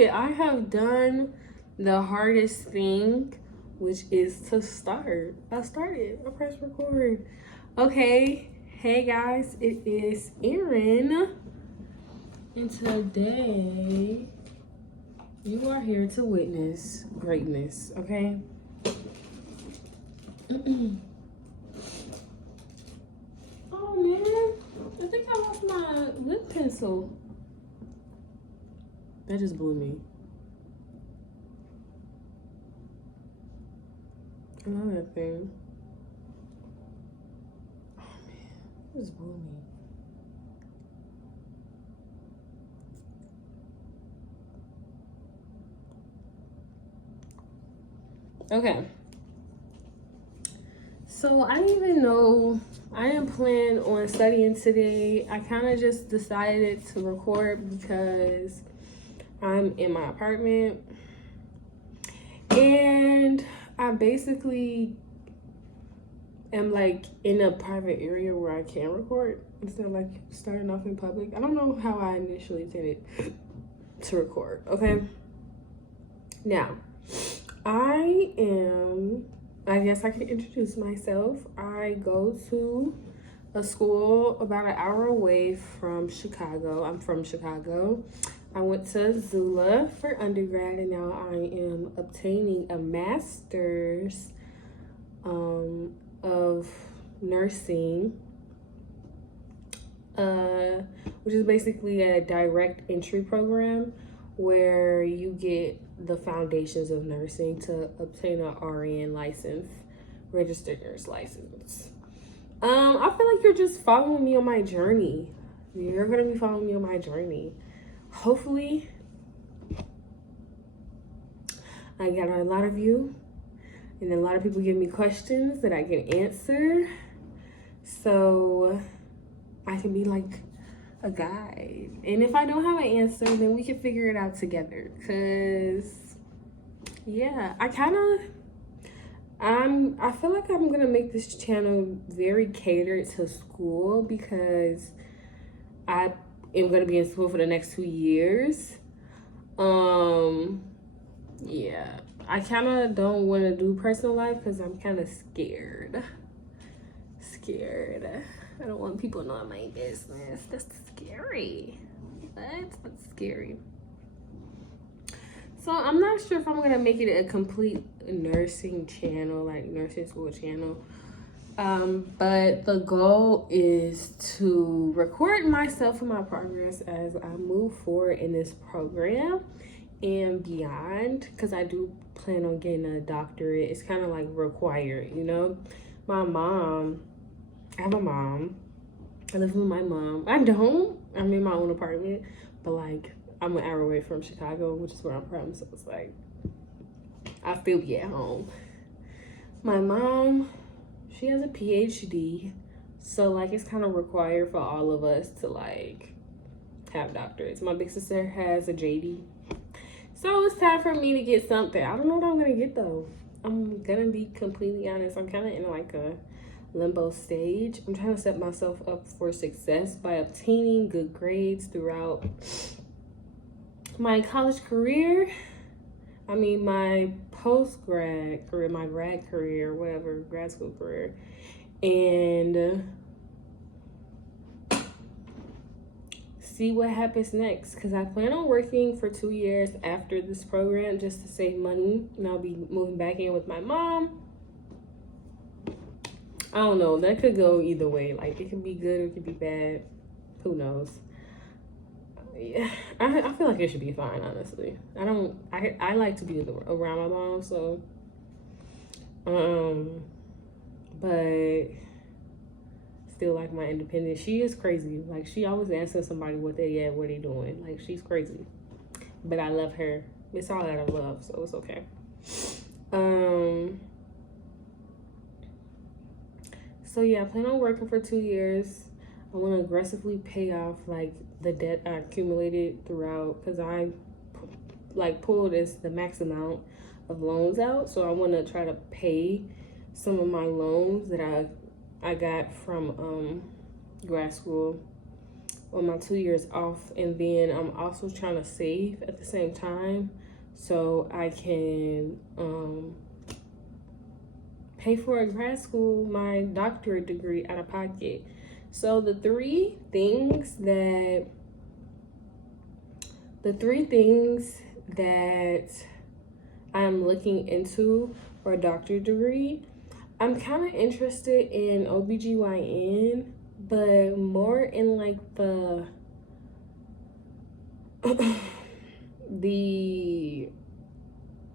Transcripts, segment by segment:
it. I have done the hardest thing, which is to start. I started. I pressed record. Okay. Hey guys, it is Erin. And today you are here to witness greatness, okay? Oh man, I think I lost my lip pencil. That just blew me. I love that thing. Oh man, it just blew me. Okay. So I didn't even know, I didn't plan on studying today. I kind of just decided to record because I'm in my apartment and I basically am like in a private area where I can record instead of like starting off in public. I don't know how I initially intended to record, okay? Now, I guess I can introduce myself. I go to a school about an hour away from Chicago. I'm from Chicago. I went to Zula for undergrad and now I am obtaining a master's of nursing, which is basically a direct entry program where you get the foundations of nursing to obtain an RN license, registered nurse license. I feel like you're just following me on my journey. You're gonna be following me on my journey. Hopefully, I got a lot of you, and a lot of people give me questions that I can answer, so I can be like a guide. And if I don't have an answer, then we can figure it out together. Cause yeah, I feel like I'm gonna make this channel very catered to school because I am gonna be in school for the next 2 years. Yeah, I kind of don't want to do personal life because I'm kind of scared. I don't want people knowing my business. That's scary. That's scary. So I'm not sure if I'm gonna make it a complete nursing channel, like nursing school channel. But the goal is to record myself and my progress as I move forward in this program and beyond, because I do plan on getting a doctorate. It's kind of like required, you know. I have a mom. I live with my mom. I'm in my own apartment, but like I'm an hour away from Chicago, which is where I'm from, so it's like I still be at home. My mom, she has a PhD, so like it's kind of required for all of us to like have doctorates. My big sister has a JD, so it's time for me to get something. I don't know what I'm gonna get though. I'm gonna be completely honest. I'm kind of in like a limbo stage. I'm trying to set myself up for success by obtaining good grades throughout my college career. I mean, my post-grad career, my grad career, whatever, grad school career. And see what happens next. Because I plan on working for 2 years after this program just to save money. And I'll be moving back in with my mom. I don't know. That could go either way. Like, it could be good or it could be bad. Who knows? Yeah, I feel like it should be fine, honestly. I like to be around my mom, so but still like my independence. She is crazy. Like, she always asking somebody what they doing. Like, she's crazy, but I love her. It's all out of love, so it's okay. So yeah, I plan on working for 2 years. I want to aggressively pay off like the debt I accumulated throughout, because I like pulled the max amount of loans out. So I want to try to pay some of my loans that I got from grad school or my 2 years off, and then I'm also trying to save at the same time so I can pay for a grad school, my doctorate degree out of pocket. So the three things that I'm looking into for a doctorate degree, I'm kind of interested in OBGYN, but more in like the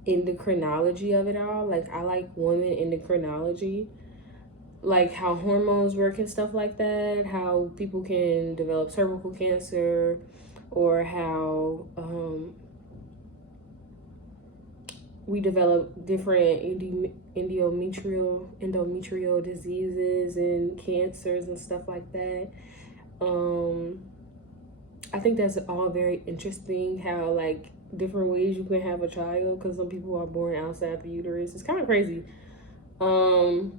endocrinology of it all. Like, I like women endocrinology, like how hormones work and stuff like that, how people can develop cervical cancer, or how we develop different endometrial diseases and cancers and stuff like that. I think that's all very interesting, how like different ways you can have a child, because some people are born outside the uterus. It's kind of crazy. You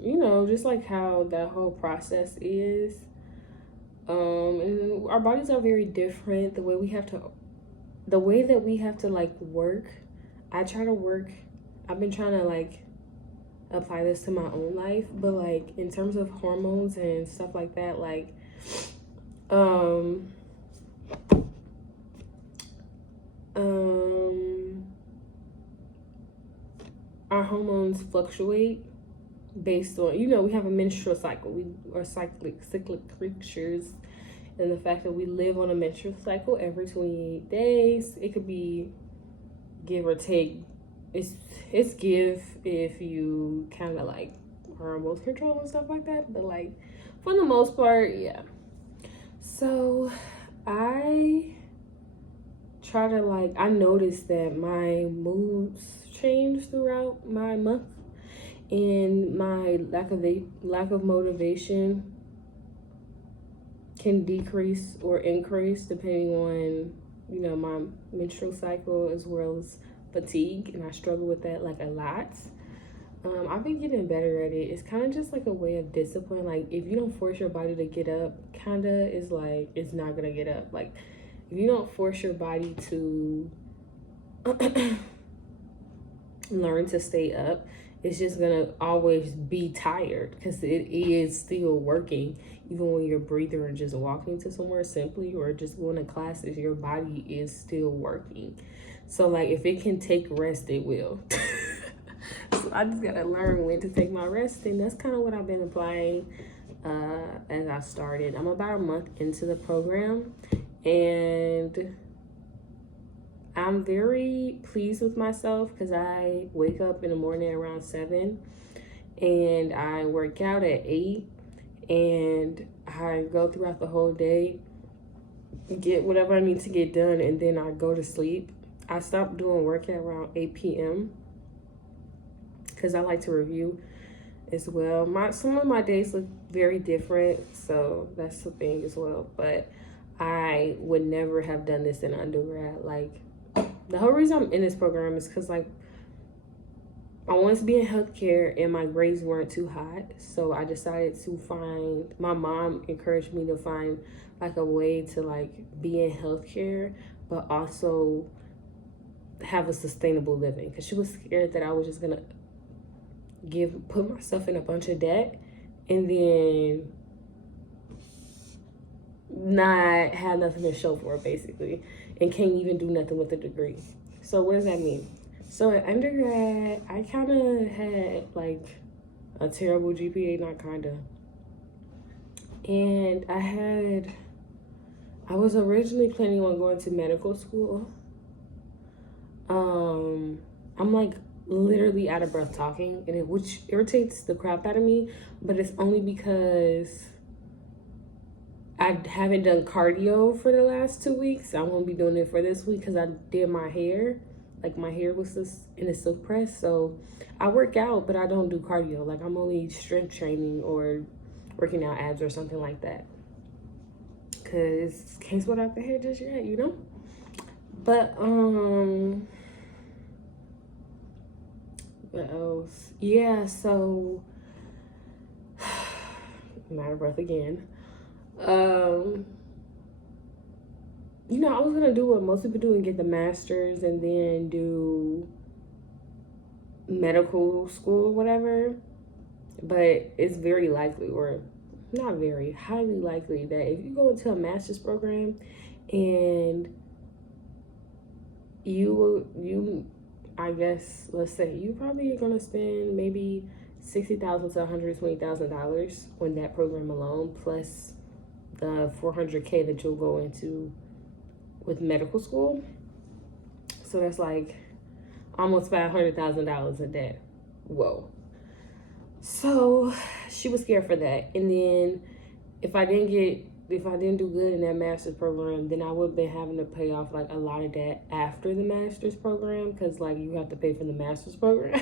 know, just like how that whole process is. And our bodies are very different. The way that we have to like work. I've been trying to like apply this to my own life, but like in terms of hormones and stuff like that, like our hormones fluctuate based on, you know, we have a menstrual cycle. We are cyclic creatures, and the fact that we live on a menstrual cycle every 28 days, it could be give or take. It's give if you kind of like hormones control and stuff like that, but like for the most part, yeah. So I try to like, I noticed that my moods change throughout my month, and my lack of motivation can decrease or increase depending on, you know, my menstrual cycle, as well as fatigue, and I struggle with that like a lot. I've been getting better at it. It's kind of just like a way of discipline. Like, if you don't force your body to get up, kind of is like it's not gonna get up. Like, if you don't force your body to learn to stay up, it's just gonna always be tired, because it is still working. Even when you're breathing or just walking to somewhere simply, or just going to classes, your body is still working. So like, if it can take rest, it will. So I just gotta learn when to take my rest, and that's kind of what I've been applying as I started. I'm about a month into the program, and I'm very pleased with myself, because I wake up in the morning around 7, and I work out at 8, and I go throughout the whole day, get whatever I need to get done, and then I go to sleep. I stopped doing work at around 8 p.m. because I like to review as well. Some of my days look very different, so that's the thing as well. But I would never have done this in undergrad. Like, the whole reason I'm in this program is because like I wanted to be in healthcare, and my grades weren't too hot, so I decided to my mom encouraged me to find like a way to like be in healthcare, but also have a sustainable living, because she was scared that I was just gonna put myself in a bunch of debt and then not have nothing to show for it, basically, and can't even do nothing with a degree. So what does that mean? So at undergrad, I kind of had like a terrible GPA, not kind of. And I was originally planning on going to medical school. I'm like literally out of breath talking, and which irritates the crap out of me, but it's only because I haven't done cardio for the last 2 weeks. I won't be doing it for this week because I did my hair. Like, my hair was just in a silk press. So I work out, but I don't do cardio. Like, I'm only strength training or working out abs or something like that. Because can't sweat out the hair just yet, you know? But, what else? Yeah, so I'm out of breath again. You know, I was gonna do what most people do and get the master's and then do medical school or whatever. But it's very likely, or not very, highly likely, that if you go into a master's program and you I guess, let's say you probably are gonna spend maybe $60,000 to $120,000 on that program alone, plus the $400K that you'll go into with medical school. So that's like almost $500,000 in debt. Whoa. So she was scared for that. And then if I didn't do good in that master's program, then I would have been having to pay off like a lot of debt after the master's program, because like you have to pay for the master's program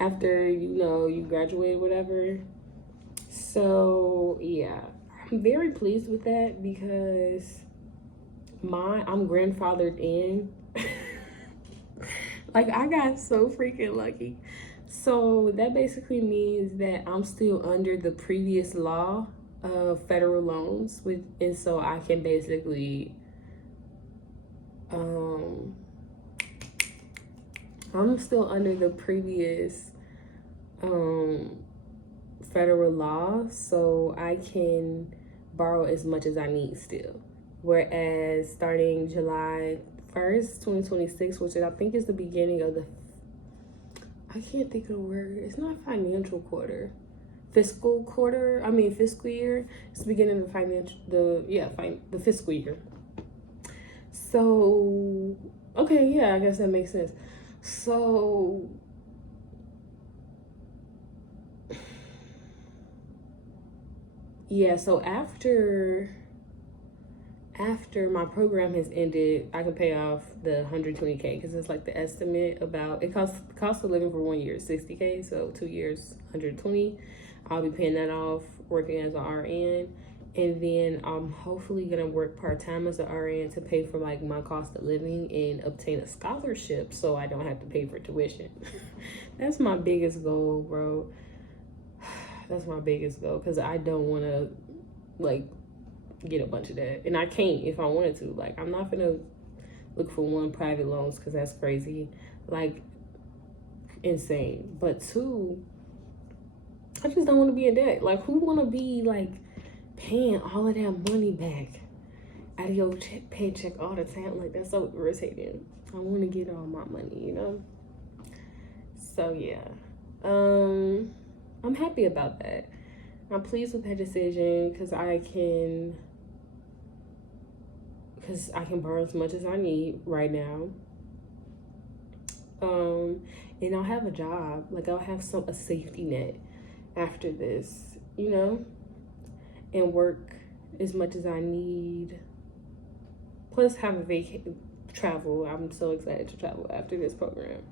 after you graduate, whatever. So yeah, I'm very pleased with that because I'm grandfathered in. Like, I got so freaking lucky. So that basically means that I'm still under the previous law of federal loans and so I can basically I'm still under the previous federal law, so I can borrow as much as I need still. Whereas starting July 1st, 2026, which I think is the beginning of I can't think of the word. It's not financial quarter. Fiscal year. It's the beginning of the fiscal year. So, okay, yeah, I guess that makes sense. So, yeah, so after my program has ended, I can pay off the 120K, because it's like the estimate about it cost of living for 1 year 60K, so 2 years 120. I'll be paying that off working as an RN, and then I'm hopefully gonna work part-time as an RN to pay for like my cost of living and obtain a scholarship so I don't have to pay for tuition. That's my biggest goal, bro. That's my biggest goal, because I don't want to like get a bunch of that, and I can't if I wanted to. Like, I'm not gonna look for one, private loans, because that's crazy, like insane. But two, I just don't want to be in debt. Like, who want to be like paying all of that money back out of your paycheck all the time? Like, that's so irritating. I want to get all my money, so yeah, I'm happy about that. I'm pleased with that decision because I can borrow as much as I need right now. And I'll have a job. Like, I'll have a safety net after this, and work as much as I need. Plus have a travel. I'm so excited to travel after this program.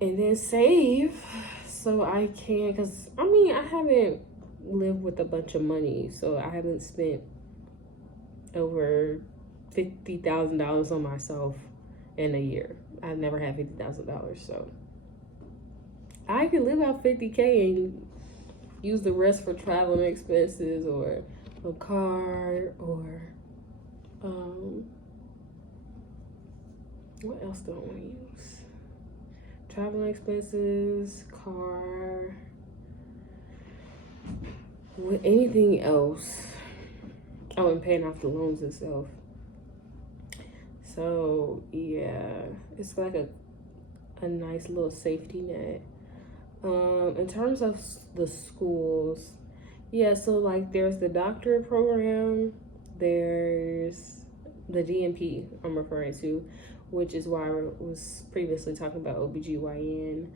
And then save so I can, because I haven't lived with a bunch of money, so I haven't spent over $50,000 on myself in a year. I've never had $50,000, so I can live out 50K and use the rest for traveling expenses or a car or what else do I want to use? Traveling expenses, car, with anything else. Oh, and paying off the loans itself. So yeah, it's like a nice little safety net. In terms of the schools, yeah, so like there's the doctorate program, there's the DNP I'm referring to, which is why I was previously talking about OBGYN.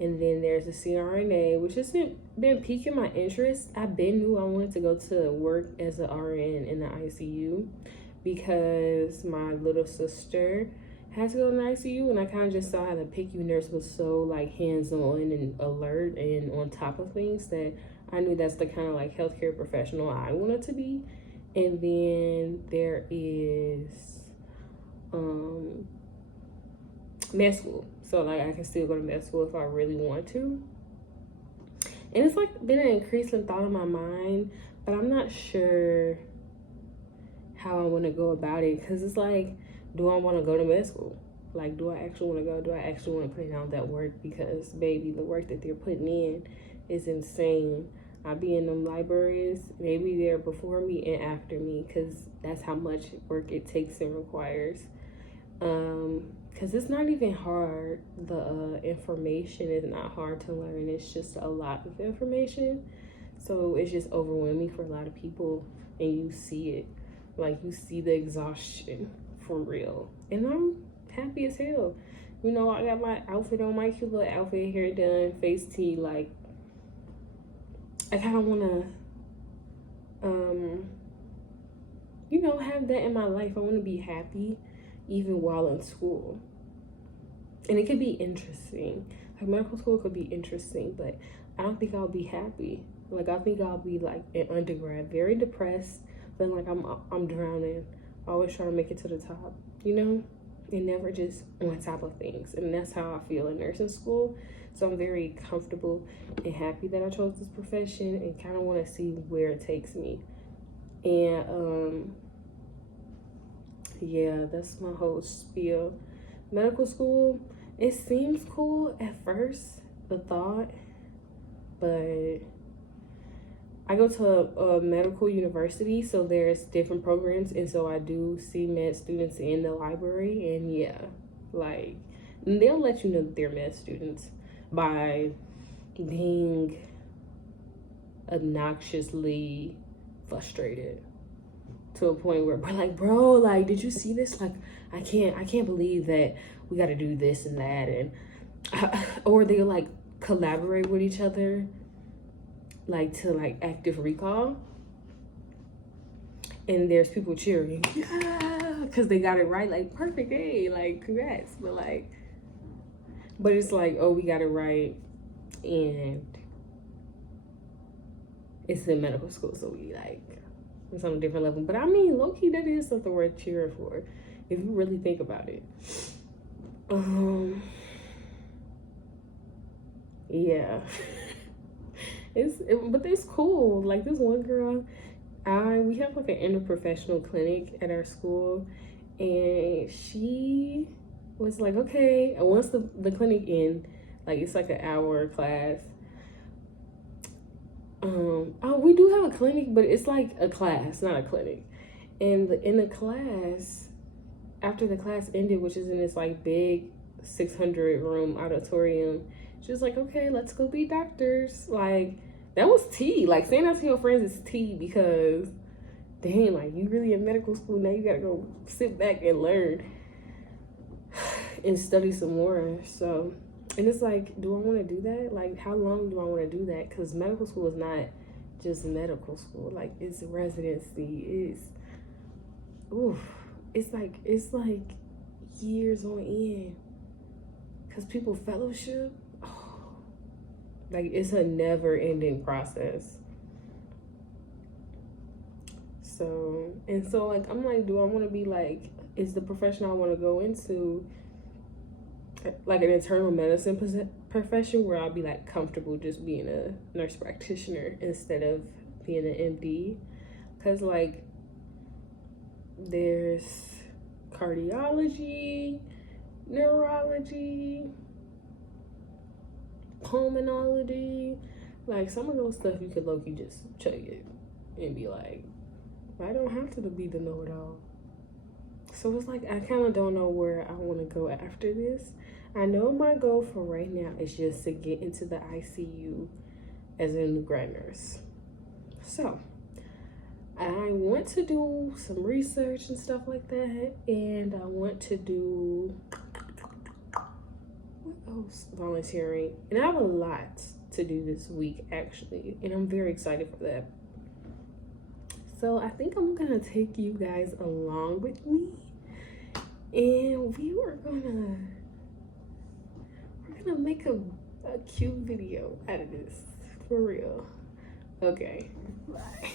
And then there's the CRNA, which has been piquing my interest. I knew I wanted to go to work as an RN in the ICU because my little sister had to go in the ICU, and I kind of just saw how the PICU nurse was so like hands-on and alert and on top of things that I knew that's the kind of like healthcare professional I wanted to be. And then there is med school. So like I can still go to med school if I really want to. And it's like been an increasing thought in my mind, but I'm not sure how I want to go about it, because it's like, do I want to go to med school? Like, do I actually want to go? Do I actually want to put out that work? Because baby, the work that they're putting in is insane. I'll be in them libraries, maybe they're before me and after me, because that's how much work it takes and requires. Because it's not even hard. The information is not hard to learn. It's just a lot of information. So it's just overwhelming for a lot of people, and you see it. Like, you see the exhaustion for real. And I'm happy as hell. You know, I got my outfit on, my cute little outfit, hair done, face tea. Like, I kind of want to, you know, have that in my life. I want to be happy even while in school. And it could be interesting. Like, medical school could be interesting, but I don't think I'll be happy. Like, I think I'll be like an undergrad, very depressed, but like I'm drowning, always trying to make it to the top, you know, and never just on top of things. And that's how I feel in nursing school. So I'm very comfortable and happy that I chose this profession, and kind of want to see where it takes me. And yeah, that's my whole spiel. Medical school, it seems cool at first, the thought, but I go to a medical university, so there's different programs, and so I do see med students in the library, and yeah, like, they'll let you know that they're med students by being obnoxiously frustrated to a point where we're like, bro, like, did you see this? Like, I can't believe that we got to do this and that, and or they like collaborate with each other, like to like active recall, and there's people cheering, yeah, because they got it right, like perfect, hey, like congrats, but it's like, oh, we got it right, and it's in medical school, so we like, it's on a different level. But I mean, low-key, that is something worth cheering for if you really think about it. Yeah. But it's cool. Like, this one girl, we have like an interprofessional clinic at our school, and she was like, okay, and once the clinic end, like, it's like an hour class. Oh, we do have a clinic, but it's like a class, not a clinic. And in the class, after the class ended, which is in this like big 600 room auditorium, she was like, okay, let's go be doctors. Like, that was tea. Like, saying that to your friends is tea, because dang, like, you really in medical school now, you gotta go sit back and learn and study some more. So, and it's like, do I want to do that? Like, how long do I want to do that? Because medical school is not just medical school. Like, it's residency. It's like years on end. Because people fellowship, like, it's a never-ending process. So like, I'm like, do I want to be like, is the profession I want to go into like an internal medicine profession where I'll be like comfortable just being a nurse practitioner instead of being an MD? Because like, there's cardiology, neurology, pulmonology, like some of those stuff you could low-key just chug it and be like, I don't have to be the know-it-all. So it's like, I kind of don't know where I want to go after this. I know my goal for right now is just to get into the ICU as a new grad nurse. So I want to do some research and stuff like that, and I want to do, what else? Volunteering. And I have a lot to do this week, actually, and I'm very excited for that. So I think I'm gonna take you guys along with me, and we're gonna make a cute video out of this, for real. Okay, bye.